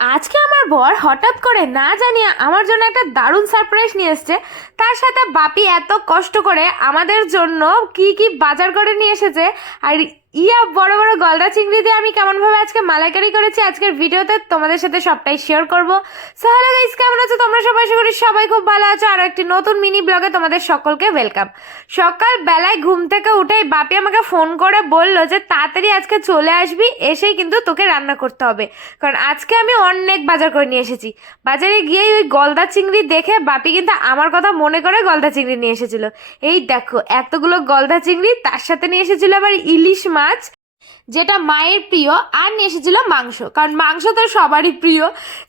আজকে আমার বর হঠাৎ করে না জানিয়ে আমার জন্য একটা দারুণ সারপ্রাইজ নিয়ে এসছে। তার সাথে বাপি এত কষ্ট করে আমাদের জন্য কি কি বাজার করে নিয়ে এসেছে। আর ইয়া, বড় বড় গলদা চিংড়ি দিয়ে আমি কেমনভাবে আজকে মালাইকারি করেছি আজকের ভিডিওতে তোমাদের সাথে সবটাই শেয়ার করব। সো গাইস কেমন আছো? তোমরা সবাই? আশা করি সবাই খুব ভালো আছো। আর একটি নতুন মিনি ব্লগে তোমাদের সকলকে ওয়েলকাম সকাল বেলায় ঘুম থেকে উঠেই বাপি আমাকে ফোন করে বলল যে, তাড়াতাড়ি আজকে চলে আসবি, এসেই কিন্তু তোকে রান্না করতে হবে। কারণ আজকে আমি অনেক বাজার করে নিয়ে এসেছি। বাজারে গিয়ে ওই গলদা চিংড়ি দেখে বাপি কিন্তু আমার কথা মনে করে গলদা চিংড়ি নিয়ে এসেছিল। এই দেখো, এতগুলো গলদা চিংড়ি, তার সাথে নিয়ে এসেছিল আবার ইলিশ মাছ। match যেটা মায়ের প্রিয় আর নিয়ে এসেছিল মাংস। কারণ মাংস তো সবারই প্রিয়।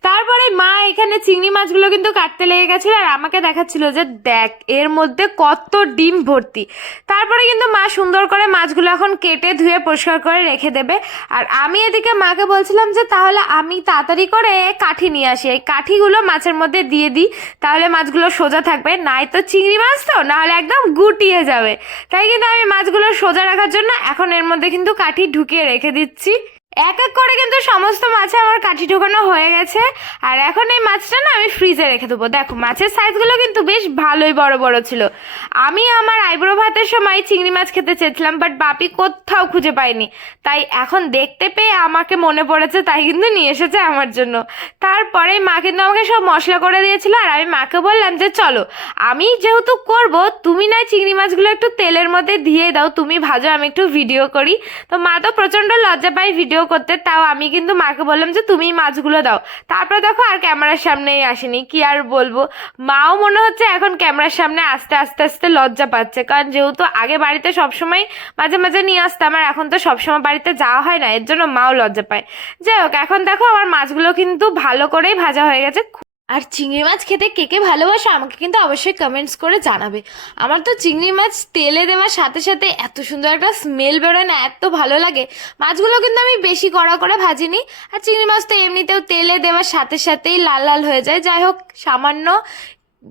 তারপরে মা এখানে চিংড়ি মাছগুলো কিন্তু কাটতে লেগে গেছিল আর আমাকে দেখাচ্ছিল যে দেখ, এর মধ্যে কত ডিম ভর্তি। তারপরে কিন্তু মা সুন্দর করে মাছগুলো এখন কেটে ধুয়ে পরিষ্কার করে রেখে দেবে। আর আমি এদিকে মাকে বলছিলাম যে তাহলে আমি তাড়াতাড়ি করে কাঠি নিয়ে আসি। এই কাঠিগুলো মাছের মধ্যে দিয়ে দিই, তাহলে মাছগুলো সোজা থাকবে। নাই তো চিংড়ি মাছ তো, নাহলে একদম গুটিয়ে যাবে। তাই কিন্তু আমি মাছগুলো সোজা রাখার জন্য এখন এর মধ্যে কিন্তু কাঠি ঢুকিয়ে রেখে দিচ্ছি। এক এক করে কিন্তু সমস্ত মাছে আমার কাঠি ঢোকানো হয়ে গেছে। আর এখন এই মাছটা না আমি ফ্রিজে রেখে দেবো। দেখো, মাছের সাইজগুলো কিন্তু বেশ ভালোই বড় বড় ছিল। আমি আমার আইব্রো ভাতের সময় চিংড়ি মাছ খেতে চেয়েছিলাম বাট বাপি কোথাও খুঁজে পাইনি তাই এখন দেখতে পেয়ে আমাকে মনে পড়েছে, তাই কিন্তু নিয়ে এসেছে আমার জন্য। তারপরে মা কিন্তু আমাকে সব মশলা করে দিয়েছিল, আর আমি মাকে বললাম যে, চলো, আমি যেহেতু করব, তুমি নয় চিংড়ি মাছগুলো একটু তেলের মধ্যে দিয়ে দাও। তুমি ভাজো, আমি একটু ভিডিও করি। তো মা তো প্রচণ্ড লজ্জা পাই ভিডিও করতে, তাও আমি কিন্তু মাকে বললাম যে তুমি মাছগুলো দাও। তারপর দেখো আর ক্যামেরার সামনেই আসেনি। কি আর বলব? মাও মনে হচ্ছে এখন ক্যামেরার সামনে আস্তে আস্তে আস্তে লজ্জা পাচ্ছে। কারণ যেহেতু আগে বাড়িতে সবসময় মাঝে মাঝে নিয়ে আসতাম, আর এখন তো সবসময় বাড়িতে যাওয়া হয় না, এর জন্য মাও লজ্জা পায়। যাই হোক, এখন দেখো আমার মাছগুলো কিন্তু ভালো করেই ভাজা হয়ে গেছে। আর চিংড়ি মাছ খেতে কে কে ভালোবাসো আমাকে কিন্তু অবশ্যই কমেন্টস করে জানাবে। আমার তো চিংড়ি মাছ তেলে দেওয়ার সাথে সাথে এত সুন্দর একটা স্মেল বেরোয় না, এত ভালো লাগে। মাছগুলো কিন্তু আমি বেশি কড়া করে ভাজিনি। আর চিংড়ি মাছ তো এমনিতেও তেলে দেওয়ার সাথে সাথেই লাল লাল হয়ে যায়। যাই হোক, সামান্য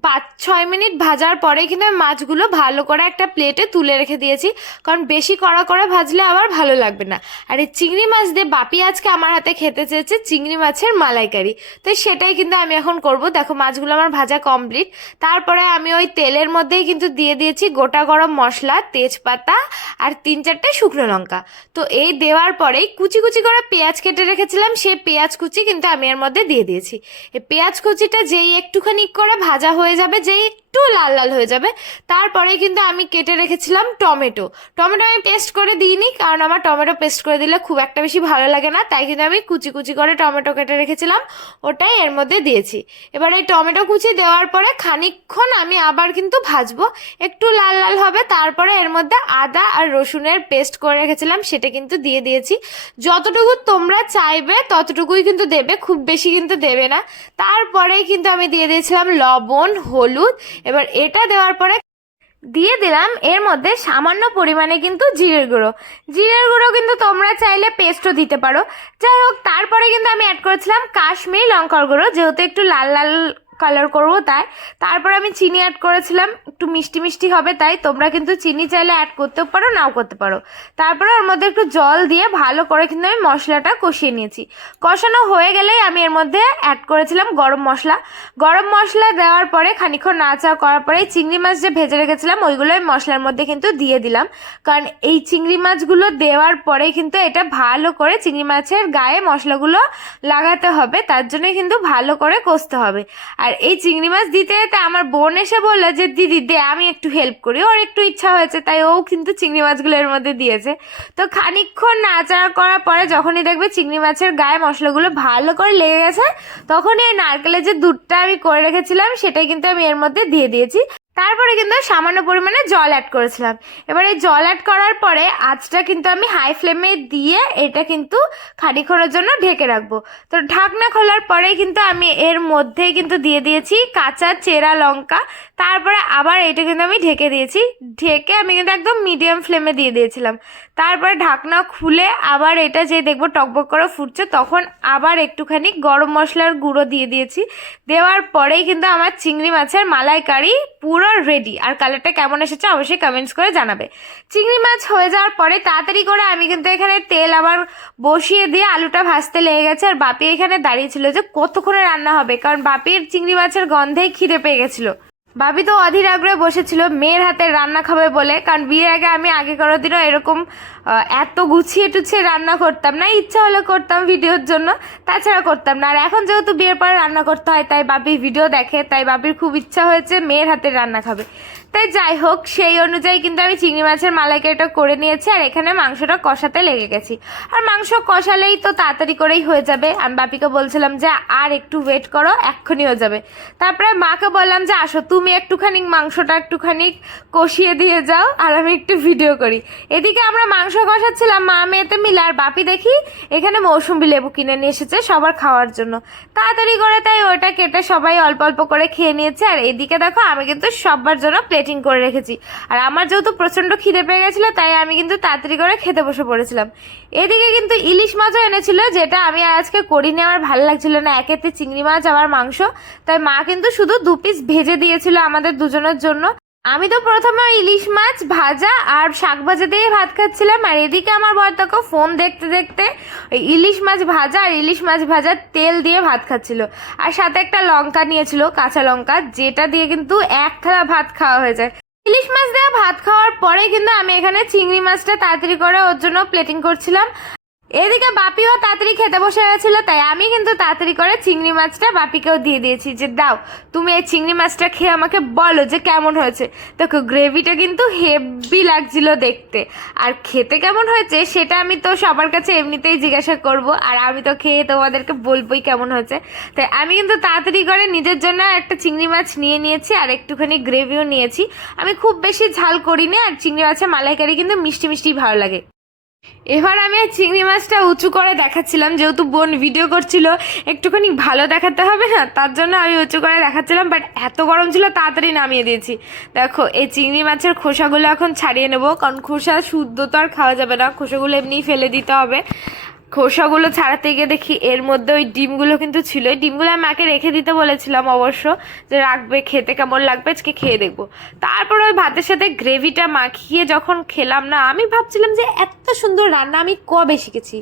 পাঁচ, ছয় মিনিট ভাজার পরে কিন্তু আমি মাছগুলো ভালো করে একটা প্লেটে তুলে রেখে দিয়েছি। কারণ বেশি কড়া করে ভাজলে আবার ভালো লাগবে না। আর এই চিংড়ি মাছ দিয়ে বাপি আজকে আমার হাতে খেতে চেয়েছে চিংড়ি মাছের মালাইকারি। তো সেটাই কিন্তু আমি এখন করব। দেখো, মাছগুলো আমার ভাজা কমপ্লিট তারপরে আমি ওই তেলের মধ্যেই কিন্তু দিয়ে দিয়েছি গোটা গরম মশলা, তেজপাতা আর তিন চারটে শুকনো লঙ্কা। তো এই দেওয়ার পরেই কুচি কুচি করে পেঁয়াজ কেটে রেখেছিলাম, সেই পেঁয়াজ কুচি কিন্তু আমি এর মধ্যে দিয়ে দিয়েছি। এই পেঁয়াজ কুচিটা যেই একটুখানি করে ভাজা হয়ে যাবে যেই একটু লাল লাল হয়ে যাবে। তারপরে কিন্তু আমি কেটে রেখেছিলাম টমেটো। টমেটো আমি পেস্ট করে দিইনি, কারণ আমার টমেটো পেস্ট করে দিলে খুব একটা বেশি ভালো লাগে না, তাই কিন্তু আমি কুচি কুচি করে টমেটো কেটে রেখেছিলাম, ওটাই এর মধ্যে দিয়েছি। এবার এই টমেটো কুচি দেওয়ার পরে খানিকক্ষণ আমি আবার কিন্তু ভাজবো, একটু লাল লাল হবে, তারপরে এর মধ্যে আদা আর রসুনের পেস্ট করে রেখেছিলাম, সেটা কিন্তু দিয়ে দিয়েছি। যতটুকু তোমরা চাইবে, ততটুকুই কিন্তু দেবে, খুব বেশি কিন্তু দেবে না। তারপরেই কিন্তু আমি দিয়ে দিয়েছিলাম লবণ, হলুদ এবার এটা দেওয়ার পরে দিয়ে দিলাম, এর মধ্যে সামান্য পরিমাণে কিন্তু জিরের গুঁড়ো। জিরের গুঁড়ো কিন্তু তোমরা চাইলে পেস্টও দিতে পারো। যাই হোক, তারপরে কিন্তু আমি অ্যাড করেছিলাম কাশ্মীর লঙ্কার গুঁড়ো, যেহেতু একটু লাল লাল কালার করব তাই। তারপর আমি চিনি অ্যাড করেছিলাম একটু মিষ্টি মিষ্টি হবে, তাই তোমরা কিন্তু চিনি চাইলে অ্যাড করতেও পারো, নাও করতে পারো। তারপরে ওর মধ্যে একটু জল দিয়ে ভালো করে কিন্তু আমি মশলাটা কষিয়ে নিয়েছি। কষানো হয়ে গেলেই আমি এর মধ্যে অ্যাড করেছিলাম গরম মশলা। গরম মশলা দেওয়ার পরে খানিক্ষণ নাচা করার পরে চিংড়ি মাছ যে ভেজে রেখেছিলাম, ওইগুলো আমি মশলার মধ্যে কিন্তু দিয়ে দিলাম। কারণ এই চিংড়ি মাছগুলো দেওয়ার পরে কিন্তু এটা ভালো করে চিংড়ি মাছের গায়ে মশলাগুলো লাগাতে হবে, তার জন্য কিন্তু ভালো করে কষতে হবে। আর এই চিংড়ি মাছ দিতে যেতে আমার বোন এসে বলল যে, দিদি দে, আমি একটু হেল্প করি। ওর একটু ইচ্ছা হয়েছে, তাই ও কিন্তু চিংড়ি মাছগুলো এর মধ্যে দিয়েছে। তো খানিকক্ষণ নাচাড়া করার পরে যখনই দেখবে চিংড়ি মাছের গায়ে মশলাগুলো ভালো করে লেগে গেছে, তখনই নারকেলের যে দুধটা আমি করে রেখেছিলাম, সেটাই কিন্তু আমি এর মধ্যে দিয়ে দিয়েছি। তারপরে কিন্তু সামান্য পরিমাণে জল অ্যাড করেছিলাম। এবার এই জল অ্যাড করার পরে আঁচটা কিন্তু আমি হাই ফ্লেমে দিয়ে এটা কিন্তু খানিক্ষণের জন্য ঢেকে রাখব। তো ঢাকনা খোলার পরেই কিন্তু আমি এর মধ্যে কিন্তু দিয়ে দিয়েছি কাঁচা চেরা লঙ্কা। তারপরে আবার এটা কিন্তু আমি ঢেকে দিয়েছি। ঢেকে আমি কিন্তু একদম মিডিয়াম ফ্লেমে দিয়ে দিয়েছিলাম। তারপরে ঢাকনা খুলে আবার এটা যে দেখব টকবক করে ফুটছে, তখন আবার একটুখানি গরম মশলার গুঁড়ো দিয়ে দিয়েছি। দেওয়ার পরেই কিন্তু আমার চিংড়ি মাছের মালাইকারি পুরো রেডি আর কালারটা কেমন এসেছে অবশ্যই কমেন্টস করে জানাবে। চিংড়ি মাছ হয়ে যাওয়ার পরে তাড়াতাড়ি করে আমি কিন্তু এখানে তেল আবার বসিয়ে দিয়ে আলুটা ভাজতে লেগে গেছে। আর বাপি এখানে দাঁড়িয়ে ছিল যে কতক্ষণে রান্না হবে? কারণ বাপির চিংড়ি মাছের গন্ধেই খিদে পেয়ে গেছিল। ভাবি তো অধীর আগ্রহে বসেছিল, মেয়ের হাতে রান্না খাবে বলে। কারণ বিয়ের আগে আমি আগে কোনোদিনও এরকম এত গুছিয়ে টুছিয়ে রান্না করতাম না। ইচ্ছা হলে করতাম ভিডিওর জন্য, তাছাড়া করতাম না। আর এখন যেহেতু বিয়ের পরে রান্না করতে হয়, তাই বাবির ভিডিও দেখে, তাই বাবির খুব ইচ্ছা হয়েছে মেয়ের হাতে রান্না খাবে। তাই যাই হোক, সেই অনুযায়ী কিন্তু আমি চিংড়ি মাছের মালাইকারিটা করে নিয়েছি আর এখানে মাংসটা কষাতে লেগে গেছি। আর মাংস কষালেই তো তাড়াতাড়ি করেই হয়ে যাবে। আমি বাপিকে বলছিলাম যে, আর একটু ওয়েট করো, এক্ষুনি হয়ে যাবে। তারপরে মাকে বললাম যে, আসো, তুমি একটুখানি মাংসটা একটুখানি কষিয়ে দিয়ে যাও আর আমি একটু ভিডিও করি। এদিকে আমরা মাংস কষাচ্ছিলাম, মা, মেয়েতে মিলে। আর বাপি দেখি এখানে মৌসুম্বি লেবু কিনে নিয়ে এসেছে সবার খাওয়ার জন্য। তাড়াতাড়ি করে তাই ওটা কেটে সবাই অল্প অল্প করে খেয়ে নিয়েছে। আর এদিকে দেখো, আমি কিন্তু সবার জন্য প্লেটিং করে রেখেছি। আর আমার যেহেতু প্রচণ্ড খিদে পেয়ে গেছিল, তাই আমি কিন্তু তাড়াতাড়ি করে খেতে বসে পড়েছিলাম। এদিকে কিন্তু ইলিশ মাছও এনেছিল, যেটা আমি আজকে করিনি, আমার ভালো লাগছিল না। একেতে চিংড়ি মাছ, আবার মাংস। তাই মা কিন্তু শুধু দু পিস ভেজে দিয়েছিল আমাদের দুজনের জন্য। আমি তো প্রথমে ইলিশ মাছ ভাজা আর শাক ভাজা দিয়ে ভাত খাচ্ছিলাম, আর এদিকে আমার বর্তকে ফোন দেখতে দেখতে ইলিশ মাছ ভাজা আর ইলিশ মাছ ভাজা তেল দিয়ে ভাত খাচ্ছিল। আর সাথে একটা লঙ্কা নিয়েছিল, কাঁচা লঙ্কা, যেটা দিয়ে কিন্তু এক থালা ভাত খাওয়া হয়ে যায়। ইলিশ মাছ দিয়ে ভাত খাওয়ার পরে কিন্তু আমি এখানে চিংড়ি মাছটা তাড়াতাড়ি করে ওর জন্য প্লেটিং করছিলাম। এদিকে বাপিও তাড়াতাড়ি খেতে বসে গেছিল, তাই আমি কিন্তু তাড়াতাড়ি করে চিংড়ি মাছটা বাপিকেও দিয়ে দিয়েছি যে, দাও, তুমি এই চিংড়ি মাছটা খেয়ে আমাকে বলো যে কেমন হয়েছে। দেখো, গ্রেভিটা কিন্তু হেভি লাগছিল দেখতে। আর খেতে কেমন হয়েছে সেটা আমি তো সবার কাছে এমনিতেই জিজ্ঞাসা করব, আর আমি তো খেয়ে তোমাদেরকে বলবোই কেমন হয়েছে। তাই আমি কিন্তু তাড়াতাড়ি করে নিজের জন্য একটা চিংড়ি মাছ নিয়ে নিয়েছি, আর একটুখানি গ্রেভিও নিয়েছি। আমি খুব বেশি ঝাল করিনি, আর চিংড়ি মাছের মালাইকারি কিন্তু মিষ্টি মিষ্টি ভালো লাগে। এবার আমি চিংড়ি মাছটা উঁচু করে দেখাচ্ছিলাম, যেহেতু বোন ভিডিও করছিল, একটুখানি ভালো দেখাতে হবে না, তার জন্য আমি উঁচু করে দেখাচ্ছিলাম বাট এত গরম ছিল, তাড়াতাড়ি নামিয়ে দিয়েছি। দেখো, এই চিংড়ি মাছের খোসাগুলো এখন ছাড়িয়ে নেব, কারণ খোসা শুদ্ধ তো আর খাওয়া যাবে না, খোসাগুলো এমনিই ফেলে দিতে হবে। খোসাগুলো ছাড়াতে গিয়ে দেখি এর মধ্যে ওই ডিমগুলো কিন্তু ছিল। এই ডিমগুলো আমি মাকে রেখে দিতে বলেছিলাম অবশ্য যে রাখবে, খেতে কেমন লাগবে, আজকে খেয়ে দেখব। তারপর ওই ভাতের সাথে গ্রেভিটা মাখিয়ে যখন খেলাম না, আমি ভাবছিলাম যে এত সুন্দর রান্না আমি কবে শিখেছি।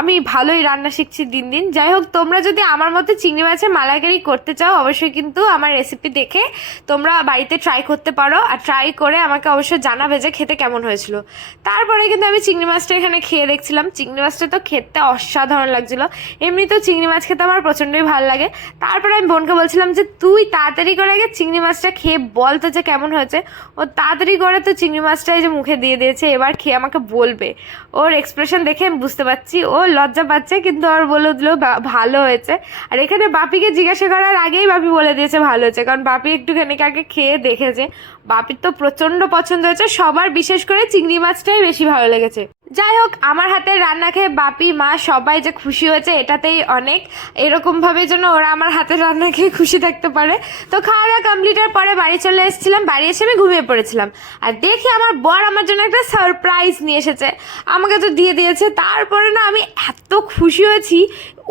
আমি ভালোই রান্না শিখছি দিন দিন। যাই হোক, তোমরা যদি আমার মতো চিংড়ি মাছের মালাইকারি করতে চাও, অবশ্যই কিন্তু আমার রেসিপি দেখে তোমরা বাড়িতে ট্রাই করতে পারো আর ট্রাই করে আমাকে অবশ্যই জানাবে যে খেতে কেমন হয়েছিল। তারপরে কিন্তু আমি চিংড়ি মাছটা এখানে খেয়ে দেখছিলাম। চিংড়ি মাছটা তো খেতে অসাধারণ লাগছিল। এমনিতেও চিংড়ি মাছ খেতে আমার প্রচণ্ডই ভালো লাগে। তারপরে আমি বোনকে বলছিলাম যে, তুই তাড়াতাড়ি করে আগে চিংড়ি মাছটা খেয়ে বল তো যে কেমন হয়েছে। ও তাড়াতাড়ি করে তো চিংড়ি মাছটা এই যে মুখে দিয়ে দিয়েছে, এবার খেয়ে আমাকে বলবে। ওর এক্সপ্রেশন দেখে আমি বুঝতে পারছি, ও লজ্জা পাচ্ছে কিন্তু ওর বলে দিল ভালো হয়েছে। আর এখানে বাপিকে জিজ্ঞাসা করার আগেই বাপি বলে দিয়েছে, ভালো হয়েছে। কারণ বাপি একটুখানি আগে খেয়ে দেখেছে। বাপির তো প্রচণ্ড পছন্দ হয়েছে, সবার বিশেষ করে চিংড়ি মাছটাই বেশি ভালো লেগেছে। যাই হোক, আমার হাতের রান্না খেয়ে বাপি, মা সবাই যে খুশি হয়েছে এটাতেই অনেক। এরকমভাবে যেন ওরা আমার হাতের রান্না খেয়ে খুশি থাকতে পারে। তো খাওয়া দাওয়া কমপ্লিটের পরে বাড়ি চলে এসেছিলাম, বাড়ি এসে আমি ঘুমিয়ে পড়েছিলাম। আর দেখি আমার বর আমার জন্য একটা সারপ্রাইজ নিয়ে এসেছে। আমাকে তো দিয়ে দিয়েছে। তারপরে না আমি এত খুশি হয়েছি,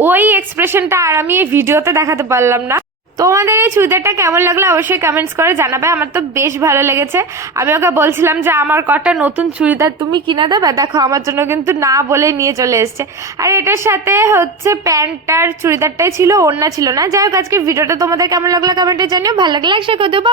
ওই এক্সপ্রেশনটা আর আমি এই ভিডিওতে দেখাতে পারলাম না। তোমাদের এই চুড়িদারটা কেমন লাগল অবশ্যই কমেন্টস করে জানাবে, আমার তো বেশ ভালো লেগেছে। আমি ওকে বলছিলাম যে, আমার কটা নতুন চুড়িদার তুমি কিনে দেবে? দেখো, আমার জন্য কিন্তু না বলে নিয়ে চলে এসছে। আর এটার সাথে হচ্ছে প্যান্টটার চুড়িদারটাই ছিল, ওড়না ছিল না। যাই হোক আজকে ভিডিওটা তোমাদের কেমন লাগল কমেন্টে জানিও। ভালো লাগলে একসাথে করে দেবো